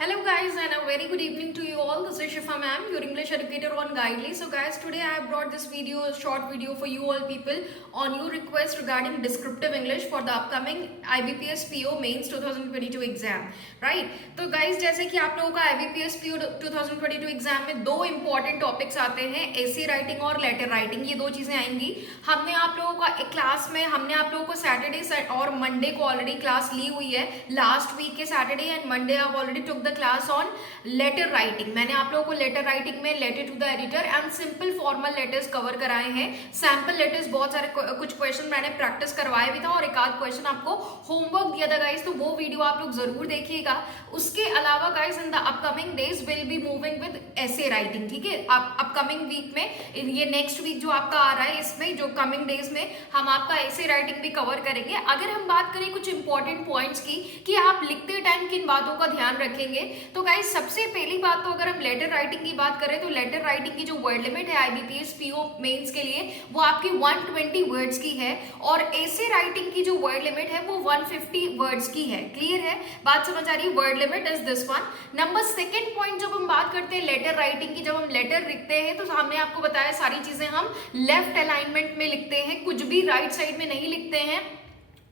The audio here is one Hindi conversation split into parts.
Hello guys and a very good evening to you all. This is Shifa ma'am, your English educator on Guidely. So guys, today I have brought this video, a short video for you all people on your request regarding descriptive English for the upcoming IBPS PO Mains 2022 exam. Right? तो guys जैसे कि आप लोगों का IBPS PO 2022 एग्जाम में दो इंपॉर्टेंट टॉपिक्स आते हैं, एसे राइटिंग और लेटर राइटिंग. ये दो चीजें आएंगी. हमने आप लोगों का एक क्लास में हमने आप लोगों को सैटरडे और मंडे को ऑलरेडी क्लास ली हुई है. लास्ट वीक के सैटरडे एंड मंडे आप already took class on letter writing. मैंने आप लोगों को लेटर राइटिंग में letter to the editor and simple formal letters cover कराए हैं. सैंपल लेटर्स बहुत सारे कुछ क्वेश्चन मैंने प्रैक्टिस करवाया भी था और एक आध क्वेश्चन आपको होमवर्क दिया था गाइस, तो वो वीडियो आप लोग जरूर देखिएगा. उसके अलावा guys in the upcoming days will be moving with essay writing. ठीक है, अपकमिंग वीक में, ये नेक्स्ट वीक जो आपका आ रहा है, इसमें जो कमिंग डेज में हम आपका एसे राइटिंग भी कवर करेंगे. अगर हम बात करें कुछ इंपॉर्टेंट पॉइंट्स की कि आप लिखते टाइम किन बातों का ध्यान रखेंगे, तो गाइस सबसे पहली बात तो अगर हम लेटर राइटिंग की बात करें तो लेटर राइटिंग की जो वर्ड लिमिट है आईबीपीएस पीओ मेंस के लिए वो आपकी 120 वर्ड्स की है और एसे राइटिंग की जो वर्ड लिमिट है वो 150 वर्ड्स की है. क्लियर है, बात समझ आ रही है? Word limit is this one. Number second point, जब हम बात करते हैं लेटर राइटिंग की, जब हम लेटर लिखते हैं तो हमने आपको बताया सारी चीजें हम लेफ्ट अलाइनमेंट में लिखते हैं, कुछ भी राइट साइड में नहीं लिखते हैं.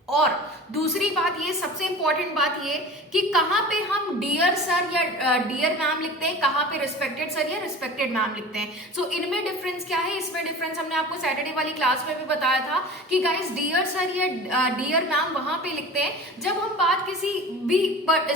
और दूसरी बात ये, सबसे इंपॉर्टेंट बात ये कि कहाँ पे हम डियर सर या डियर मैम लिखते हैं, कहाँ पे रिस्पेक्टेड सर या रिस्पेक्टेड मैम लिखते हैं. सो इनमें डिफरेंस क्या है? इसमें डिफरेंस हमने आपको सैटरडे वाली क्लास में भी बताया था कि गाइस डियर सर या डियर मैम वहां पे लिखते हैं जब हम बात किसी भी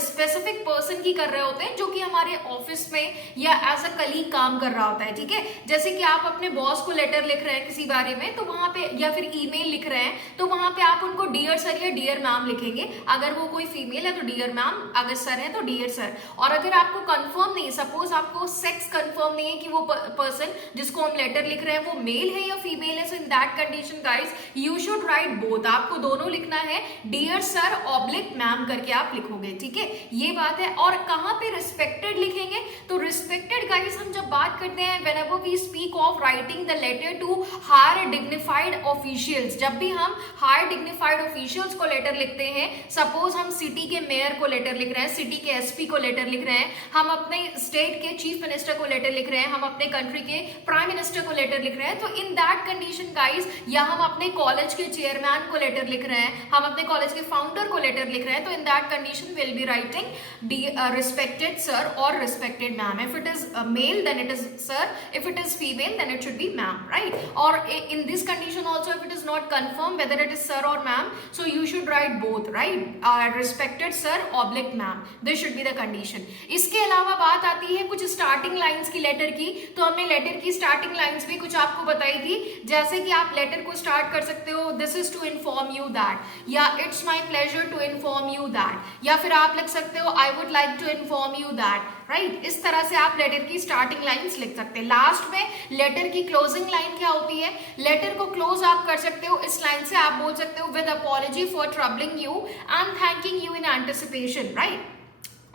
स्पेसिफिक पर्सन की कर रहे होते हैं जो कि हमारे ऑफिस में या एज अ कलीग काम कर रहा होता है. ठीक है, जैसे कि आप अपने बॉस को लेटर लिख रहे हैं किसी बारे में, तो वहां पे या फिर ईमेल लिख रहे हैं तो वहां पे आप उनको डियर सर या डियर मैम लिखेंगे. अगर वो कोई फीमेल है तो डियर मैम, अगर सर है तो डियर सर. और अगर आपको कंफर्म नहीं, सपोज आपको सेक्स कंफर्म नहीं है कि वो पर्सन जिसको हम लेटर लिख रहे हैं वो मेल है या फीमेल है, so in that condition guys you should write both. आपको दोनों लिखना है, डियर सर ऑब्लिक मैम करके आप लिखोगे. ठीक है, ये बात है. और कहां पे रिस्पेक्टेड लिखेंगे? तो रिस्पेक्टेड गाइस हम जब बात करते हैं whenever we speak of writing the letter to higher dignified officials, जब भी हम हायर डिग्निफाइड ऑफिशियल्स को लेटर लिखते हैं, सपोज हम सिटी के मेयर को लेटर लिख रहे हैं, सिटी के एसपी को लेटर लिख रहे हैं, हम अपने स्टेट के चीफ मिनिस्टर को लेटर लिख रहे हैं, हम अपने कंट्री के प्राइम मिनिस्टर को लेटर लिख रहे हैं, तो इन दैट कंडीशन गाइस, या हम अपने कॉलेज के चेयरमैन को लेटर लिख रहे हैं, हम अपने कॉलेज के फाउंडर को लेटर लिख रहे हैं, तो in that condition will be writing respected sir और respected ma'am. If it is male then it is sir, if it is female then it should be ma'am. Right, और in this condition also if it is not confirm whether it is sir और ma'am, so you should write both, right? Respected sir oblique ma'am, this should be the condition. इसके अलावा बात आती है कुछ स्टार्टिंग लाइंस की लेटर की, तो हमने लेटर की स्टार्टिंग लाइंस भी कुछ आपको बताई थी. जैसे कि आप लेटर को स्टार्ट कर सकते हो, this is to inform you that, या it's my pleasure to inform you that, या फिर आप लिख सकते हो I would like to inform you that. Right, इस तरह से आप लेटर की स्टार्टिंग लाइंस लिख सकते हैं. लास्ट में लेटर की क्लोजिंग लाइन क्या होती है? लेटर को क्लोज आप कर सकते हो इस लाइन से, आप बोल सकते हो with apology for troubling you and thanking you in anticipation. Right,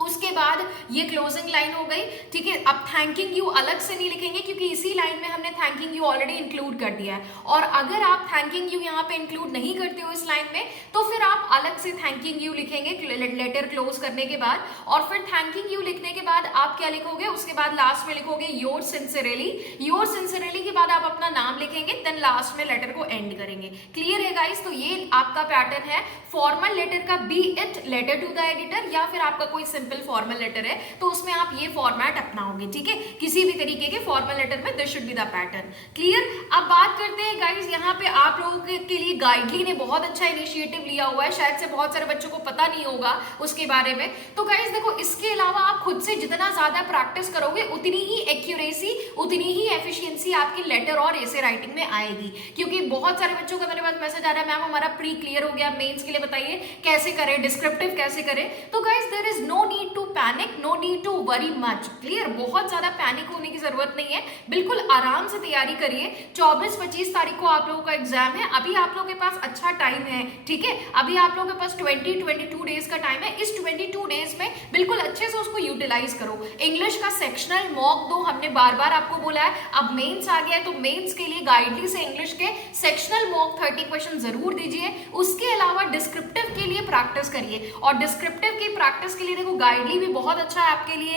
उसके बाद ये क्लोजिंग लाइन हो गई. ठीक है, अब थैंकिंग यू अलग से नहीं लिखेंगे क्योंकि इसी लाइन में हमने थैंकिंग यू ऑलरेडी इंक्लूड कर दिया है. और अगर आप थैंकिंग यू यहाँ पे इंक्लूड नहीं करते हो इस लाइन में, तो फिर आप अलग से थैंकिंग यू लिखेंगे लेटर क्लोज करने के बाद. और फिर थैंकिंग यू लिखने के बाद आप क्या लिखोगे? उसके बाद लास्ट में लिखोगे योर सिंसियरली. योर सिंसियरली के बाद आप अपना नाम लिखेंगे, देन लास्ट में लेटर को एंड करेंगे. क्लियर है गाइस? तो ये आपका पैटर्न है फॉर्मल लेटर का, be it letter to the editor या फिर आपका कोई सिंपल फॉर्मल लेटर है तो उसमें आप ये फॉर्मेट अपनाओगे. ठीक है, किसी भी तरीके के फॉर्मल लेटर में this should be the pattern. Clear? अब बात करते हैं गाइस, यहाँ पे आप लोगों के लिए गाइडली ने बहुत अच्छा इनिशिएटिव लिया हुआ है, शायद से बहुत सारे बच्चों को पता नहीं होगा उसके बारे में. तो गाइस देखो, इसके अलावा आप खुद से जितना ज्यादा प्रैक्टिस करोगे उतनी ही एक्यूरेसी, उतनी ही एफिशिएंसी आपकी लेटर और एसे राइटिंग में आएगी. क्योंकि बहुत सारे बच्चों का मेरे पास मैसेज आ रहा है, मैम हमारा प्री क्लियर हो गया, मेंस के लिए बताइए कैसे करें, डिस्क्रिप्टिव कैसे करें. तो guys there is no need to panic, no need to worry much. Clear? बहुत ज्यादा पैनिक होने की जरूरत नहीं है, बिल्कुल आराम से तैयारी करिए। 24-25 तारीख को आप लोगों का एग्जाम है, अभी आप लोगों के पास अच्छा टाइम है, ठीक है? अभी आप लोगों के पास 22 डेज का टाइम है। इस 22 डेज में बिल्कुल अच्छे से उसको यूटिलाइज करो। इंग्लिश का सेक्शनल मॉक दो, हमने बार बार आपको बोला है। अब मेंस आ गया है, तो मेंस के लिए गाइडली से इंग्लिश के सेक्शनल मॉक 30 क्वेश्चन जरूर दीजिए। उसके अलावा डिस्क्रिप्टिव के लिए प्रैक्टिस करिए, और डिस्क्रिप्टिव की प्रैक्टिस के लिए देखो गाइडली भी बहुत अच्छा आपके लिए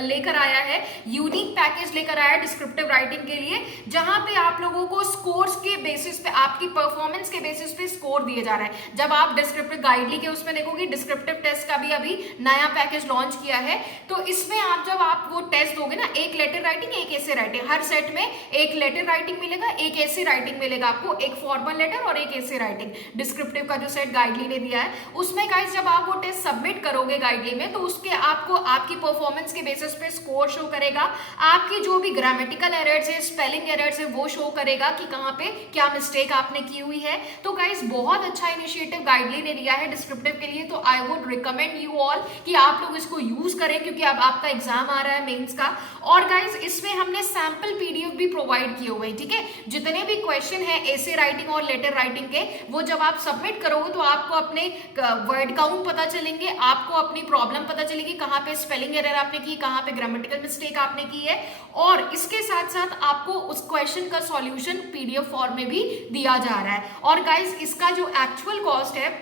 लेकर आया है, यूनिक पैकेज लेकर आया है डिस्क्रिप्टिव राइटिंग के लिए, जहां पे आप लोगों को स्कोर्स के बेसिस पे, आपकी परफॉर्मेंस के बेसिस पे स्कोर दिए जा रहा है। जब आप डिस्क्रिप्टिव गाइडली के उसमें देखोगे, डिस्क्रिप्टिव टेस्ट का भी अभी नया पैकेज लॉन्च किया है, तो इसमें जब आप वो टेस्ट दोगे ना, एक लेटर राइटिंग, एक ऐसे राइटिंग, हर सेट में एक लेटर राइटिंग मिलेगा, एक ऐसे राइटिंग मिलेगा आपको, एक फॉर्मल लेटर और एक ऐसे राइटिंग। डिस्क्रिप्टिव का जो सेट गाइडली ने दिया है, उसमें गाइस जब आप वो टेस्ट सबमिट करोगे गाइडली में, तो उसके आपको आपकी परफॉर्मेंस के बेसिस पे स्कोर शो करेगा। आपकी जो भी ग्रामेटिकल एरर्स है, स्पेलिंग एरर्स है, वो शो करेगा कि कहां पे क्या मिस्टेक आपने की हुई है। तो गाइस बहुत अच्छा इनिशिएटिव गाइडली ने लिया है डिस्क्रिप्टिव के लिए, तो I would recommend you all कि आप लोग इसको यूज करें, क्योंकि अब आपका एग्जाम आ रहा है मेंस का। और गाइस इसमें हमने सैंपल पीडीएफ भी प्रोवाइड किए हुए हैं, ठीक है? जितने भी क्वेश्चन है ऐसे राइटिंग और लेटर राइटिंग के, वो जब आप सबमिट करोगे तो आपको अपने वर्ड काउंट पता चलेंगे, आपको अपनी प्रॉब्लम पता चलेगी, कहां पे स्पेलिंग एरर आपने की, कहां पे ग्रामेटिकल मिस्टेक आपने की है, और इसके साथ साथ आपको उस क्वेश्चन का सॉल्यूशन पीडीएफ फॉर्म में भी दिया जा रहा है। और गाइस इसका जो एक्चुअल कॉस्ट है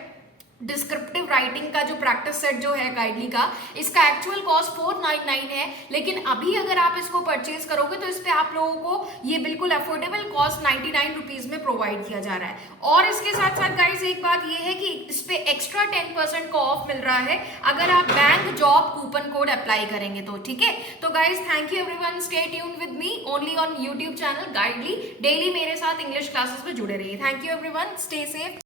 डिस्क्रिप्टिव राइटिंग का, जो प्रैक्टिस सेट जो है गाइडली का, इसका एक्चुअल कॉस्ट 499 है, लेकिन अभी अगर आप इसको परचेज करोगे तो इस पे आप लोगों को ये बिल्कुल अफोर्डेबल कॉस्ट 99 रुपीज में प्रोवाइड किया जा रहा है। और इसके साथ साथ गाइस एक बात ये है कि इस पे एक्स्ट्रा 10% का ऑफ मिल रहा है अगर आप bank job coupon code apply करेंगे तो, ठीक है? तो guys thank you everyone, stay tuned with me only on YouTube channel गाइडली। Daily मेरे साथ इंग्लिश क्लासेस में जुड़े रहिए। Thank you everyone, stay safe.